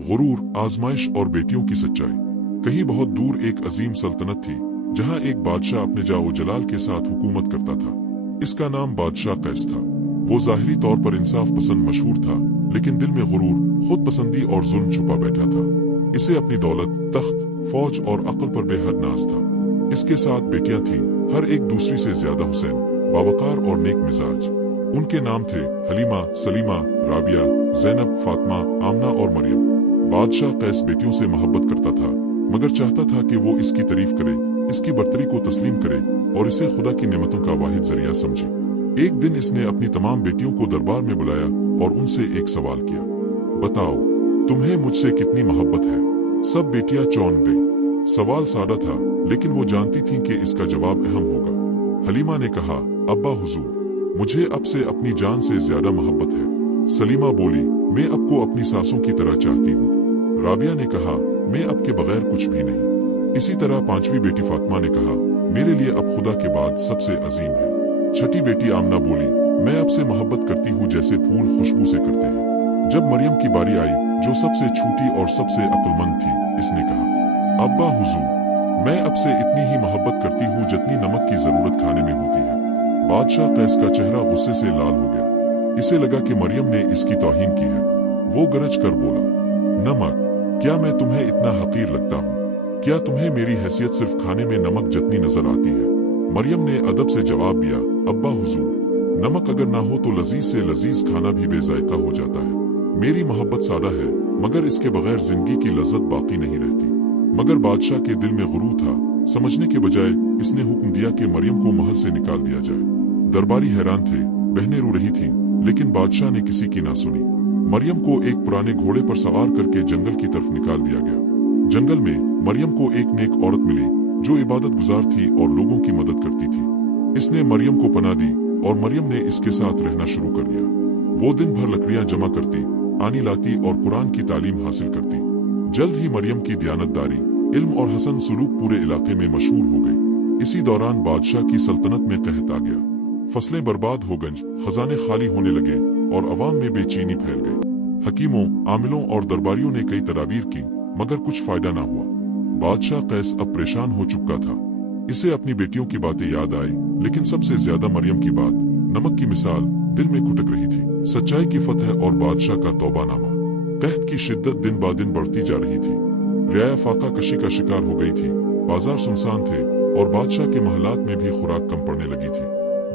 गुरूर, आजमाइश और बेटियों की सच्चाई। कहीं बहुत दूर एक अजीम सल्तनत थी जहां एक बादशाह अपने जाओ जलाल के साथ हुकूमत करता था। इसका नाम बादशाह कैस था। वो जाहिरी तौर पर इंसाफ पसंद मशहूर था, लेकिन दिल में गुरूर, खुद पसंदी और जुल्म छुपा बैठा था। इसे अपनी दौलत, तख्त, फौज और अक्ल पर बेहद नाज था। इसके 7 बेटियां थीं, हर एक दूसरी से ज्यादा हुसैन, बावकार और नेक मिजाज। उनके नाम थे हलीमा, सलीमा, राबिया, जैनब, फातिमा, आमना और मरियम। बादशाह कैस बेटियों से मोहब्बत करता था, मगर चाहता था कि वो इसकी तारीफ करे, इसकी बर्तरी को तस्लीम करे और इसे खुदा की नेमतों का वाहिद जरिया समझे। एक दिन इसने अपनी तमाम बेटियों को दरबार में बुलाया और उनसे एक सवाल किया, बताओ तुम्हें मुझसे कितनी मोहब्बत है। सब बेटियां चौंक गईं। सवाल सादा था, लेकिन वो जानती थीं कि इसका जवाब अहम होगा। हलीमा ने कहा, अब्बा हुजूर, मुझे अब से अपनी जान से ज्यादा मोहब्बत है। सलीमा बोली, मैं अब को अपनी सासों की तरह चाहती हूँ। राबिया ने कहा, मैं अब के बगैर कुछ भी नहीं। इसी तरह 5वीं बेटी फातिमा ने कहा, मेरे लिए अब खुदा के बाद सबसे अजीम है। 6ठी बेटी आमना बोली, मैं अब से मोहब्बत करती हूँ जैसे फूल खुशबू से करते हैं। जब मरियम की बारी आई, जो सबसे छोटी और सबसे अक्लमंद थी, इसने कहा, अब्बा हुजूर, मैं अब से इतनी ही मोहब्बत करती हूँ जितनी नमक की जरूरत खाने में होती है। बादशाह कैस का चेहरा गुस्से से लाल हो गया। इसे लगा कि मरियम ने इसकी तौहीन की है। वो गरज कर बोला, नमक, क्या मैं तुम्हें इतना हकीर लगता हूँ? क्या तुम्हें मेरी हैसियत सिर्फ खाने में नमक जितनी नजर आती है? मरियम ने अदब से जवाब दिया, अब्बा हुजूर, नमक अगर ना हो तो लजीज से लजीज खाना भी बेजायका हो जाता है। मेरी मोहब्बत सादा है, मगर इसके बगैर जिंदगी की लज्जत बाकी नहीं रहती। मगर बादशाह के दिल में गुरूर था। समझने के बजाय इसने हुक्म दिया कि मरियम को महल से निकाल दिया जाए। दरबारी हैरान थे, बहनें रो रही थीं, लेकिन बादशाह ने किसी की ना सुनी। मरियम को एक पुराने घोड़े पर सवार करके जंगल की तरफ निकाल दिया गया। जंगल में मरियम को एक नेक औरत मिली जो इबादत गुजार थी और लोगों की मदद करती थी। इसने मरियम को पनाह दी और मरियम ने इसके साथ रहना शुरू कर दिया। वो दिन भर लकड़ियां जमा करती, आनी लाती और कुरान की तालीम हासिल करती। जल्द ही मरियम की दियानतदारी, इल्म और हसन सलूक पूरे इलाके में मशहूर हो गई। इसी दौरान बादशाह की सल्तनत में कहत आ गया। फसलें बर्बाद हो गईं, खजाने खाली होने लगे और अवाम में बेचैनी फैल गई। हकीमों, आमिलों और दरबारियों ने कई तदाबीर की, मगर कुछ फायदा ना हुआ। बादशाह कैस अब परेशान हो चुका था। इसे अपनी बेटियों की बातें याद आई, लेकिन सबसे ज्यादा मरियम की बात, नमक की मिसाल, दिल में खुटक रही थी। सच्चाई की फतह और बादशाह का तौबानामा। कहत की शिद्दत दिन ब दिन बढ़ती जा रही थी। रियाया फाका कशी का शिकार हो गई थी। बाजार सुनसान थे और बादशाह के महलात में भी खुराक कम पड़ने लगी थी।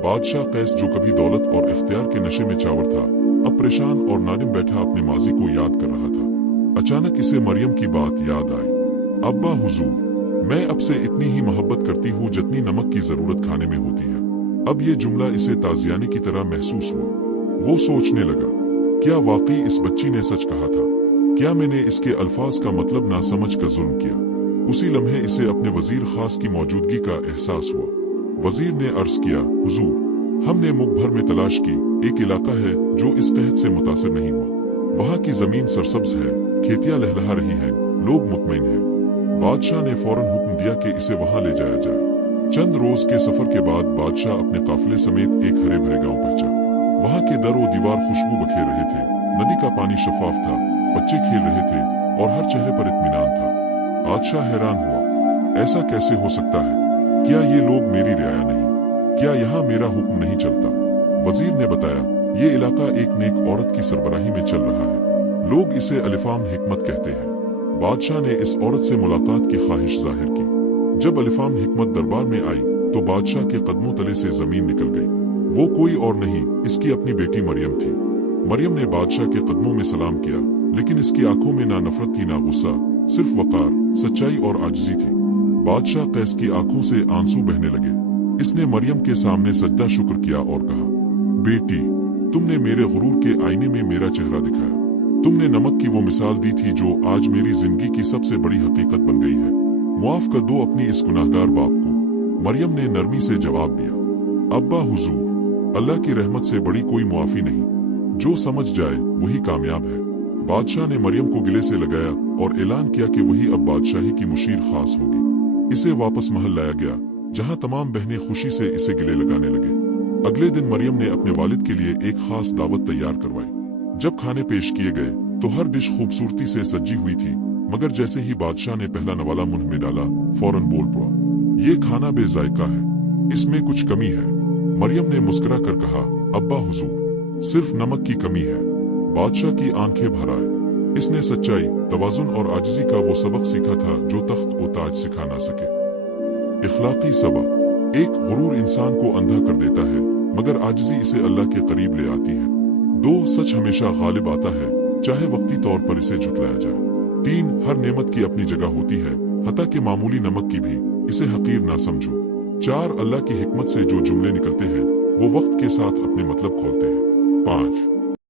बादशाह कैस, जो कभी दौलत और इख्तियार के नशे में चावर था, अब परेशान और नादिम बैठा अपने माजी को याद कर रहा था। अचानक इसे मरियम की बात याद आई। अब्बा हुजूर, मैं अब से इतनी ही मोहब्बत करती हूँ जितनी नमक की जरूरत खाने में होती है। अब ये जुमला इसे ताजियाने की तरह महसूस हुआ। वो सोचने लगा, क्या वाकई इस बच्ची ने सच कहा था? क्या मैंने इसके अल्फाज का मतलब ना समझ कर जुल्म किया? उसी लम्हे इसे अपने वजीर खास की मौजूदगी का एहसास हुआ। वजीर ने अर्ज किया, हुजूर, हमने मुल्क भर में तलाश की, एक इलाका है जो इस कहत से मुतासिर नहीं हुआ। वहाँ की जमीन सरसब्ज है, खेतियां लहलहा रही हैं, लोग मुतमईन हैं। बादशाह ने फौरन हुक्म दिया कि इसे वहाँ ले जाया जाए। चंद रोज के सफर के बाद बादशाह अपने काफिले समेत एक हरे भरे गांव पहुंचा। वहाँ के दर व दीवार खुशबू बखेर रहे थे, नदी का पानी शफाफ था, बच्चे खेल रहे थे और हर चेहरे पर इत्मीनान था। बादशाह हैरान हुआ, ऐसा कैसे हो सकता है? क्या ये लोग मेरी रियाया नहीं? क्या यहाँ मेरा हुक्म नहीं चलता? वजीर ने बताया, ये इलाका एक नेक औरत की सरबराही में चल रहा है। लोग इसे अलिफाम हिकमत कहते हैं। बादशाह ने इस औरत से मुलाकात की ख्वाहिश जाहिर की। जब अलिफाम हिकमत दरबार में आई तो बादशाह के कदमों तले से जमीन निकल गई। वो कोई और नहीं, इसकी अपनी बेटी मरियम थी। मरियम ने बादशाह के कदमों में सलाम किया, लेकिन इसकी आंखों में ना नफरत थी ना गुस्सा, सिर्फ वकार, सच्चाई और आजिज़ी थी। बादशाह कैस की आंखों से आंसू बहने लगे। इसने मरियम के सामने सजदा शुक्र किया और कहा, बेटी, तुमने मेरे गुरूर के आईने में मेरा चेहरा दिखाया। तुमने नमक की वो मिसाल दी थी जो आज मेरी जिंदगी की सबसे बड़ी हकीकत बन गई है। मुआफ कर दो अपनी इस गुनाहगार बाप को। मरियम ने नरमी से जवाब दिया, अब्बा हुजूर, अल्लाह की रहमत से बड़ी कोई मुआफी नहीं। जो समझ जाए वही कामयाब है। बादशाह ने मरियम को गिले से लगाया और ऐलान किया कि वही अब बादशाही की मुशीर खास होगी। इसे वापस महल लाया गया, जहां तमाम बहनें खुशी से इसे गिले लगाने लगे। अगले दिन मरियम ने अपने वालिद के लिए एक खास दावत तैयार करवाई। जब खाने पेश किए गए तो हर डिश खूबसूरती से सजी हुई थी, मगर जैसे ही बादशाह ने पहला नवाला मुंह में डाला, फौरन बोल पड़ा, ये खाना बेजायका है, इसमें कुछ कमी है। मरियम ने मुस्कुरा कर कहा, अब्बा हुजूर, सिर्फ नमक की कमी है। बादशाह की आंखें भर आए। इसने सच्चाई, तवाज़ुन और आजिज़ी का वो सबक सीखा था जो तख्त और ताज सिखा ना सके। इखलाकी सबक। एक गुरूर इंसान को अंधा कर देता है, मगर आजिज़ी इसे अल्लाह के करीब ले आती है। 2 सच हमेशा गालिब आता है, चाहे वक्ती तौर पर इसे झुटलाया जाए। 3 हर नेमत की अपनी जगह होती है, हत्ता के मामूली नमक की भी, इसे हकीर ना समझो। 4 अल्लाह की हिकमत से जो जुमले निकलते हैं वो वक्त के साथ अपने मतलब खोलते हैं। 5